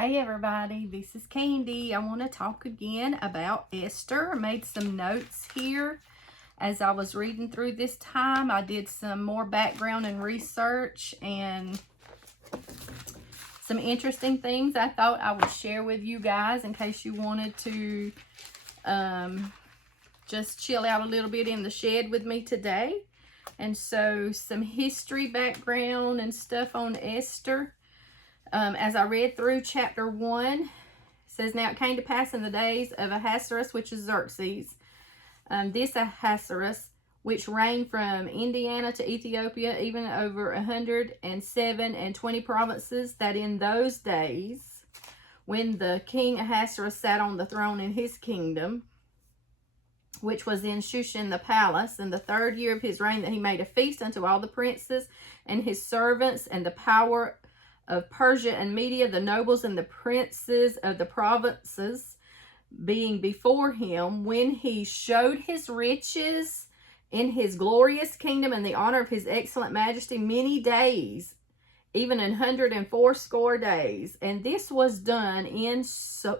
Hey everybody, this is Candy. I want to talk again about Esther. I made some notes here as I was reading through this time. I did some more background and research and some interesting things I thought I would share with you guys in case you wanted to just chill out a little bit in the shed with me today. And so some history background and stuff on Esther. As I read through chapter 1, it says, "Now it came to pass in the days of Ahasuerus," which is Xerxes, this Ahasuerus, which reigned from Indiana to Ethiopia, even over 107 and 20 provinces, that in those days, when the king Ahasuerus sat on the throne in his kingdom, which was in Shushan the palace, in the 3rd year of his reign, that he made a feast unto all the princes and his servants, and the power of Persia and Media, the nobles and the princes of the provinces being before him, when he showed his riches in his glorious kingdom and the honor of his excellent majesty many days, even 180 days. And this was done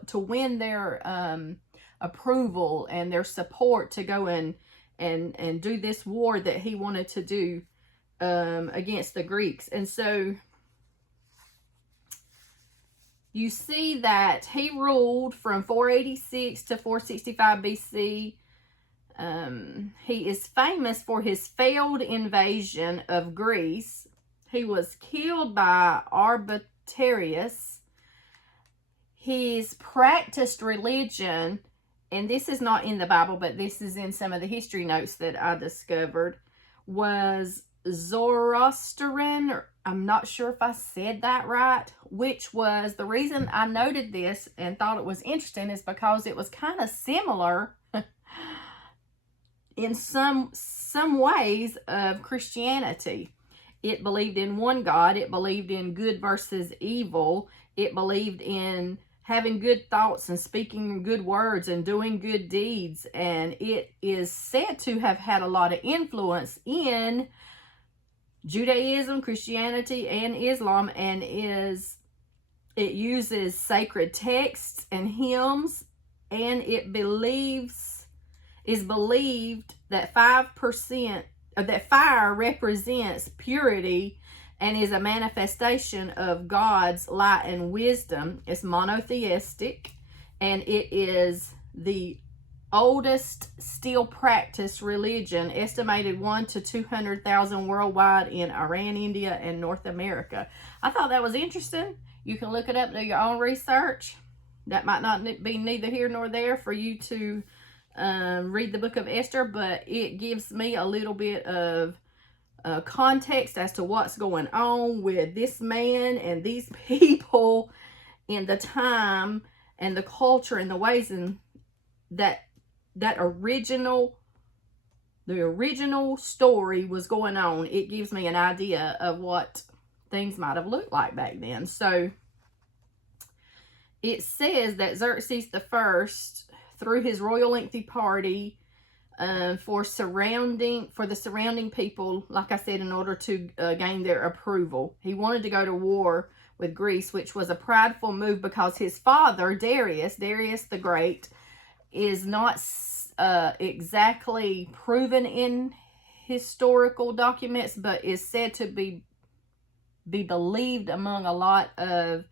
to win their approval and their support to go and do this war that he wanted to do against the Greeks. And so you see that he ruled from 486 to 465 BC. He is famous for his failed invasion of Greece. He was killed by Arbiterius. His practiced religion, and this is not in the Bible, but this is in some of the history notes that I discovered, was Zoroastrian. I'm not sure if I said that right, which was the reason I noted this and thought it was interesting is because it was kind of similar in some ways of Christianity. It believed in one God. It believed in good versus evil. It believed in having good thoughts and speaking good words and doing good deeds. And it is said to have had a lot of influence in Judaism, Christianity, and Islam, and it uses sacred texts and hymns, and is believed that 5% of that fire represents purity and is a manifestation of God's light and wisdom. It's monotheistic, and it is the oldest still practiced religion, estimated 1 to 200,000 worldwide in Iran, India, and North America. I thought that was interesting. You can look it up, do your own research. That might not be neither here nor there for you to read the book of Esther, but it gives me a little bit of context as to what's going on with this man and these people in the time and the culture and the ways in the original story was going on. It gives me an idea of what things might have looked like back then. So it says that Xerxes I, through his royal lengthy party, for the surrounding people, like I said, in order to gain their approval, he wanted to go to war with Greece, which was a prideful move because his father, Darius the Great, is not exactly proven in historical documents, but is said to be believed among a lot of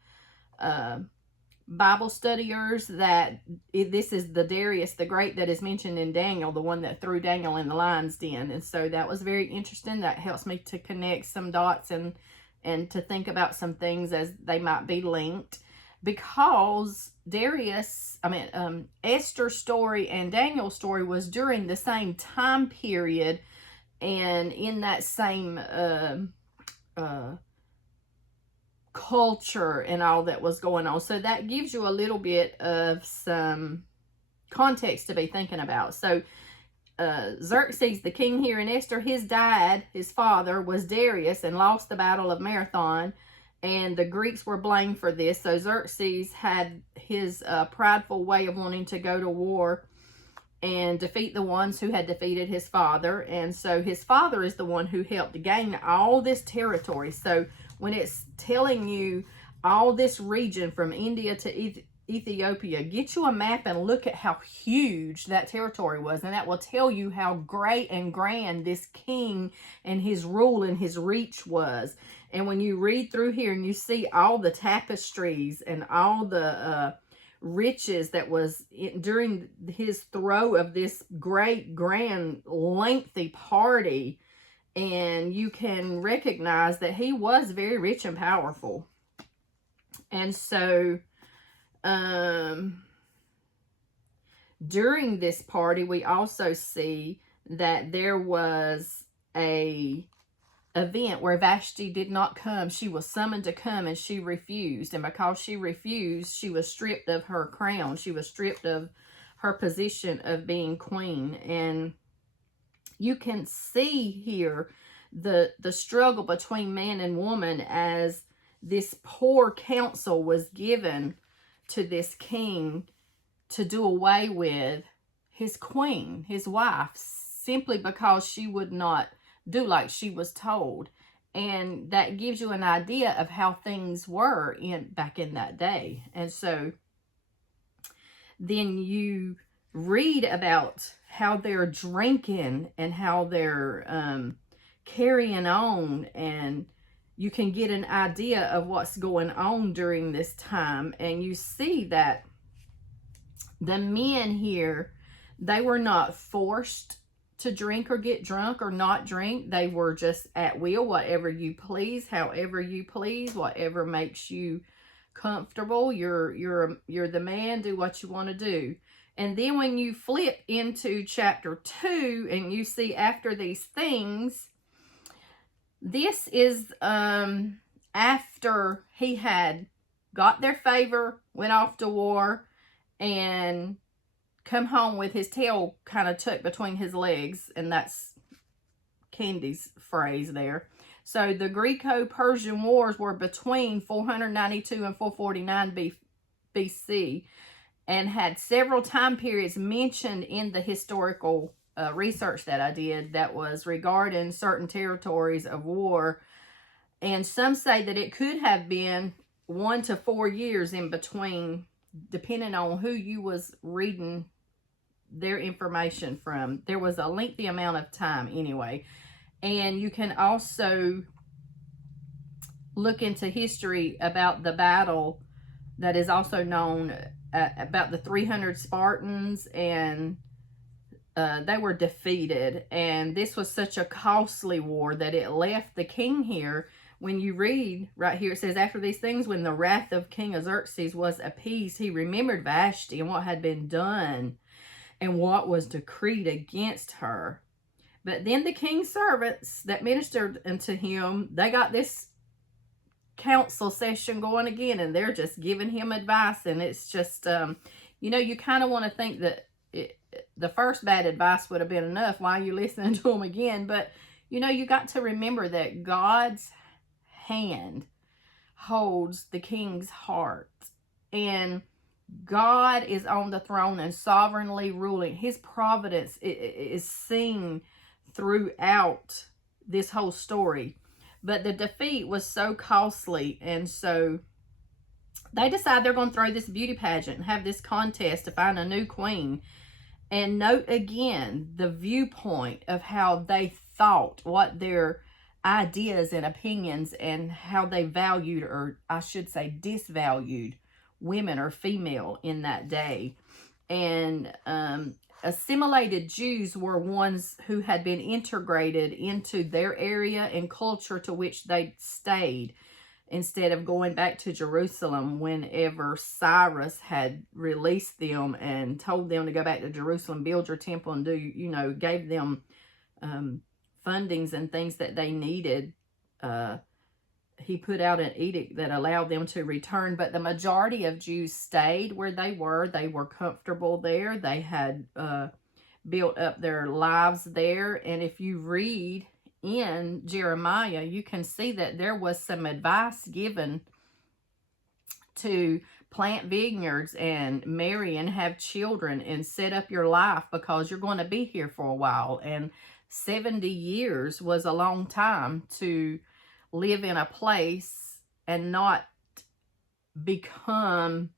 Bible studiers that this is the Darius the Great that is mentioned in Daniel, the one that threw Daniel in the lion's den. And so that was very interesting. That helps me to connect some dots and to think about some things as they might be linked, because Esther's story and Daniel's story was during the same time period and in that same culture and all that was going on. So that gives you a little bit of some context to be thinking about. So Xerxes, the king here in Esther, his father was Darius and lost the Battle of Marathon, and the Greeks were blamed for this. So Xerxes had his prideful way of wanting to go to war and defeat the ones who had defeated his father. And so his father is the one who helped gain all this territory. So when it's telling you all this region from India to Ethiopia. Get you a map and look at how huge that territory was, and that will tell you how great and grand this king and his rule and his reach was. And when you read through here and you see all the tapestries and all the riches that was during his throw of this great, grand, lengthy party, and you can recognize that he was very rich and powerful. And so during this party, we also see that there was a event where Vashti did not come. She was summoned to come and she refused. And because she refused, she was stripped of her crown. She was stripped of her position of being queen. And you can see here the struggle between man and woman as this poor counsel was given to this king to do away with his queen, his wife, simply because she would not do like she was told. And that gives you an idea of how things were back in that day. And so then you read about how they're drinking and how they're carrying on, and you can get an idea of what's going on during this time. And you see that the men here, they were not forced to drink or get drunk or not drink. They were just at will, whatever you please, however you please, whatever makes you comfortable. You're the man, do what you want to do. And then when you flip into chapter 2 and you see after these things, this is after he had got their favor, went off to war, and come home with his tail kind of tucked between his legs. And that's Candy's phrase there. So the Greco-Persian Wars were between 492 and 449 BC, and had several time periods mentioned in the historical research that I did that was regarding certain territories of war. And some say that it could have been 1 to 4 years in between, depending on who you was reading their information from. There was a lengthy amount of time anyway. And you can also look into history about the battle that is also known about the 300 Spartans, and they were defeated. And this was such a costly war that it left the king here. When you read right here, it says, after these things, when the wrath of King Xerxes was appeased, he remembered Vashti and what had been done and what was decreed against her. But then the king's servants that ministered unto him, they got this council session going again, and they're just giving him advice. And it's just, you kind of want to think that the first bad advice would have been enough. Why are you listening to them again? But, you got to remember that God's hand holds the king's heart, and God is on the throne and sovereignly ruling. His providence is seen throughout this whole story. But the defeat was so costly, and so they decide they're going to throw this beauty pageant and have this contest to find a new queen. And note again the viewpoint of how they thought, what their ideas and opinions, and how they valued, or I should say disvalued, women or female in that day. And assimilated Jews were ones who had been integrated into their area and culture to which they stayed, instead of going back to Jerusalem whenever Cyrus had released them and told them to go back to Jerusalem, build your temple, and do, gave them fundings and things that they needed. He put out an edict that allowed them to return, but the majority of Jews stayed where they were. They were comfortable there. They had built up their lives there. And if you read in Jeremiah, you can see that there was some advice given to plant vineyards and marry and have children and set up your life, because you're going to be here for a while. And 70 years was a long time to live in a place and not become,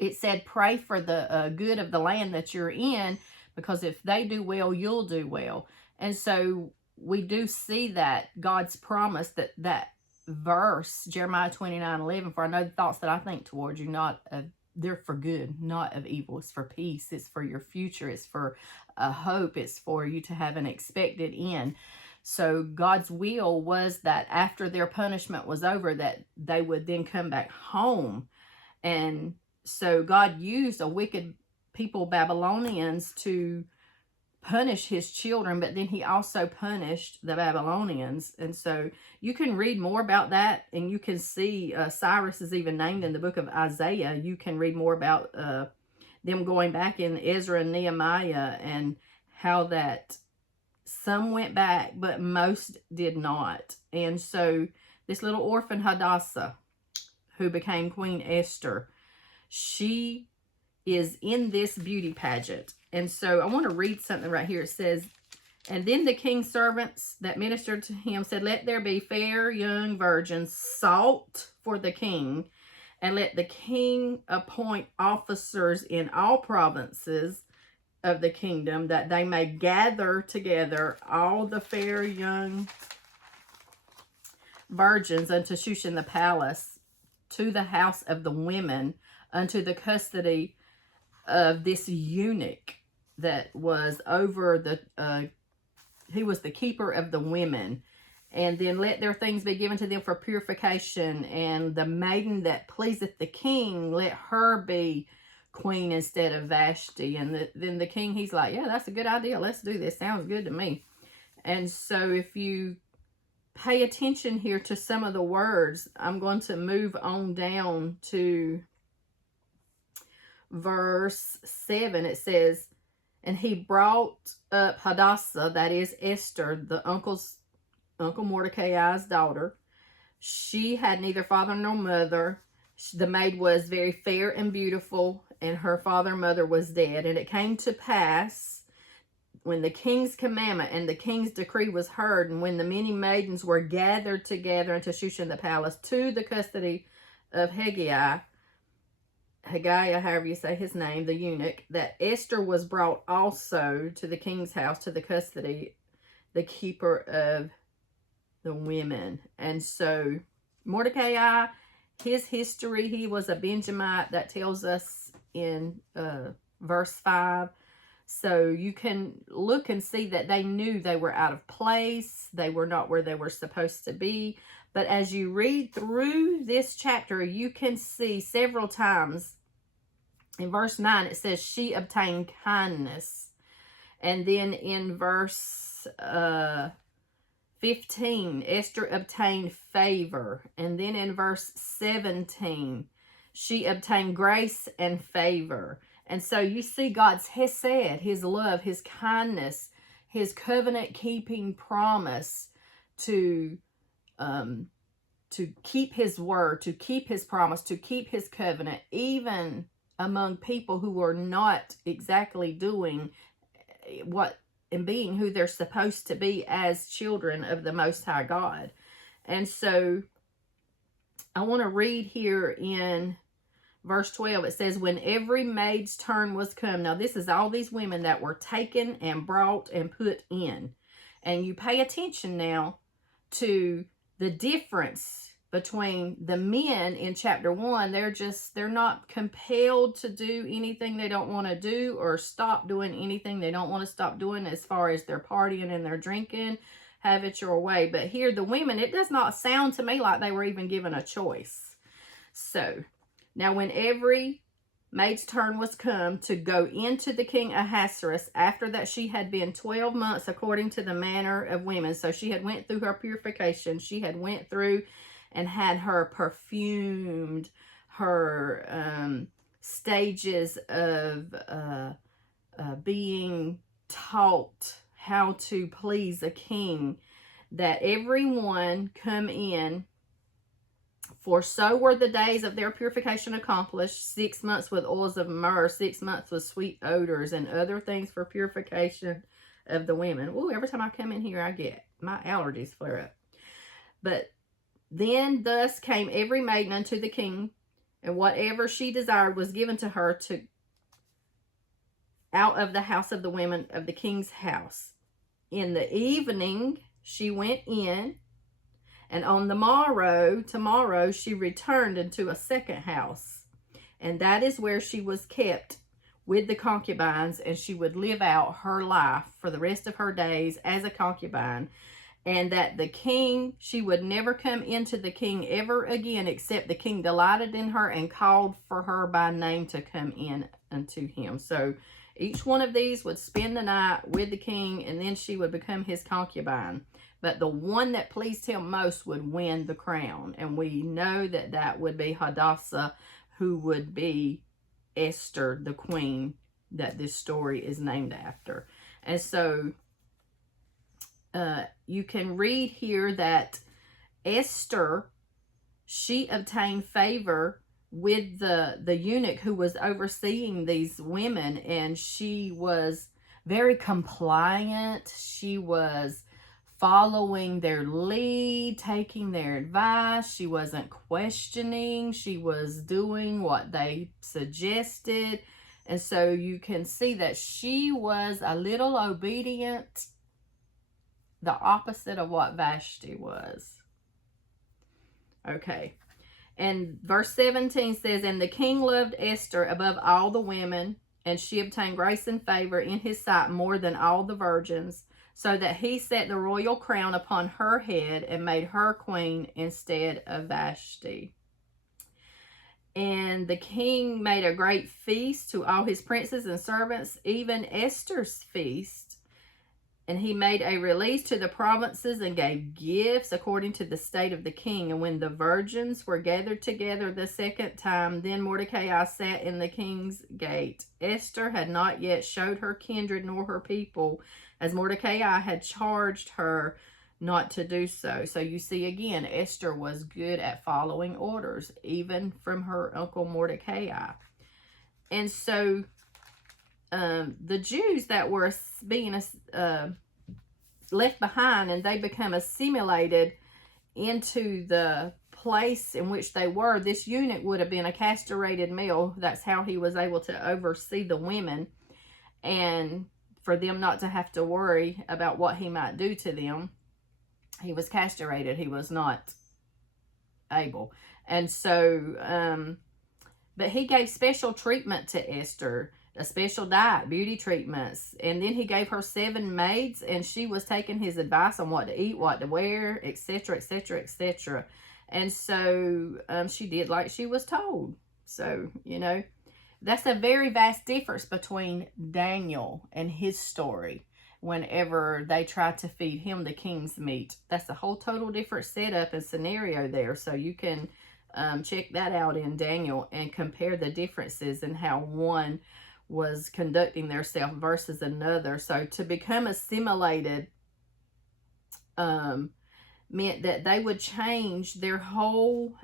it said, pray for the good of the land that you're in, because if they do well, you'll do well. And so we do see that God's promise, that verse, Jeremiah 29:11, for I know the thoughts that I think towards you, they're for good, not of evil. It's for peace. It's for your future. It's for a hope. It's for you to have an expected end. So God's will was that after their punishment was over, that they would then come back home. And so God used a wicked people, Babylonians, to punish his children, but then he also punished the Babylonians. And so you can read more about that, and you can see Cyrus is even named in the book of Isaiah. You can read more about them going back in Ezra and Nehemiah, and how that some went back, but most did not. And so this little orphan Hadassah, who became Queen Esther, she is in this beauty pageant. And so I want to read something right here. It says, and then the king's servants that ministered to him said, let there be fair young virgins sought for the king, and let the king appoint officers in all provinces of the kingdom, that they may gather together all the fair young virgins unto Shushan the palace, to the house of the women, unto the custody of this eunuch that was over the, he was the keeper of the women. And then let their things be given to them for purification, and the maiden that pleaseth the king, let her be queen instead of Vashti. And then the king, he's like, yeah, that's a good idea. Let's do this. Sounds good to me. And so if you pay attention here to some of the words, I'm going to move on down to verse 7. It says, and he brought up Hadassah, that is Esther, the Uncle Mordecai's daughter. She had neither father nor mother. The maid was very fair and beautiful, and her father and mother was dead. And it came to pass, when the king's commandment and the king's decree was heard, and when the many maidens were gathered together into Shushan the palace, to the custody of Haggai, however you say his name, the eunuch, that Esther was brought also to the king's house, to the custody, the keeper of the women. And so Mordecai, his history, he was a Benjamite. That tells us in verse 5. So you can look and see that they knew they were out of place. They were not where they were supposed to be. But as you read through this chapter, you can see several times. In verse 9, it says, she obtained kindness. And then in verse 15, Esther obtained favor. And then in verse 17, she obtained grace and favor. And so you see God's hesed, his love, his kindness, his covenant-keeping promise to keep his word, to keep his promise, to keep his covenant, even among people who are not exactly doing what and being who they're supposed to be as children of the Most High God. And so I want to read here in verse 12. It says, when every maid's turn was come. Now this is all these women that were taken and brought and put in. And you pay attention now to the difference between the men in chapter 1. They're not compelled to do anything they don't want to do, or stop doing anything they don't want to stop doing, as far as their partying and their drinking. Have it your way. But here, the women, it does not sound to me like they were even given a choice. So now when every maid's turn was come to go into the king Ahasuerus, after that she had been 12 months according to the manner of women. So she had went through her purification. She had went through and had her perfumed, her stages of being taught how to please a king, that everyone come in. For so were the days of their purification accomplished, 6 months with oils of myrrh, 6 months with sweet odors, and other things for purification of the women. Ooh, every time I come in here, my allergies flare up. But Then thus came every maiden unto the king, and whatever she desired was given to her out of the house of the women of the king's house. In the evening she went in, and on the tomorrow she returned into a second house. And that is where she was kept with the concubines, and she would live out her life for the rest of her days as a concubine. And that the king, she would never come into the king ever again, except the king delighted in her and called for her by name to come in unto him. So each one of these would spend the night with the king, and then she would become his concubine. But the one that pleased him most would win the crown. And we know that that would be Hadassah, who would be Esther, the queen that this story is named after. And so you can read here that Esther, she obtained favor with the eunuch who was overseeing these women, and she was very compliant. She was following their lead, taking their advice. She wasn't questioning. She was doing what they suggested. And so you can see that she was a little obedient, the opposite of what Vashti was. Okay. And verse 17 says, and the king loved Esther above all the women, and she obtained grace and favor in his sight more than all the virgins, so that he set the royal crown upon her head and made her queen instead of Vashti. And the king made a great feast to all his princes and servants, even Esther's feast. And he made a release to the provinces and gave gifts according to the state of the king. And when the virgins were gathered together the second time, then Mordecai sat in the king's gate. Esther had not yet showed her kindred nor her people, as Mordecai had charged her not to do so. So you see again, Esther was good at following orders, even from her uncle Mordecai. And so the Jews that were being left behind, and they become assimilated into the place in which they were. This eunuch would have been a castrated male. That's how he was able to oversee the women, and for them not to have to worry about what he might do to them. He was castrated. He was not able. And so, but he gave special treatment to Esther, a special diet, beauty treatments. And then he gave her 7 maids, and she was taking his advice on what to eat, what to wear, etc., etc., etc. And so she did like she was told. So, you know, that's a very vast difference between Daniel and his story. Whenever they tried to feed him the king's meat, that's a whole total different setup and scenario there. So you can check that out in Daniel and compare the differences in how one was conducting theirself versus another. So to become assimilated meant that they would change their whole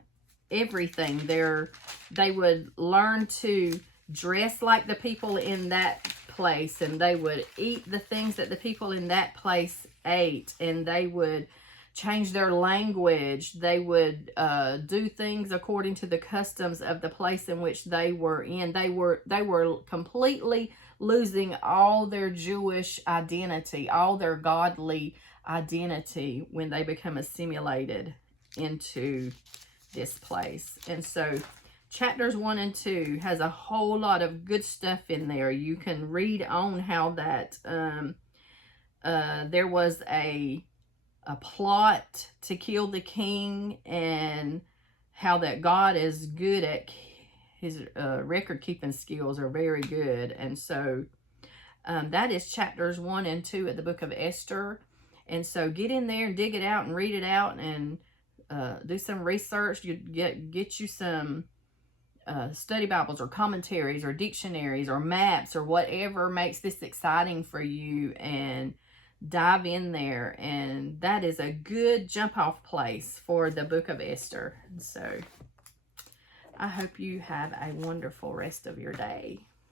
everything. They would learn to dress like the people in that place, and they would eat the things that the people in that place ate, and they would change their language. They would do things according to the customs of the place in which they were in. They were completely losing all their Jewish identity, all their godly identity, when they become assimilated into this place. And so chapters 1 and 2 has a whole lot of good stuff in there. You can read on how that there was a plot to kill the king, and how that God is good at his record keeping skills are very good. And so that is chapters 1 and 2 of the book of Esther. And so get in there and dig it out and read it out, and do some research. You get you some study Bibles or commentaries or dictionaries or maps or whatever makes this exciting for you, and dive in there. And that is a good jump off place for the book of Esther. So I hope you have a wonderful rest of your day.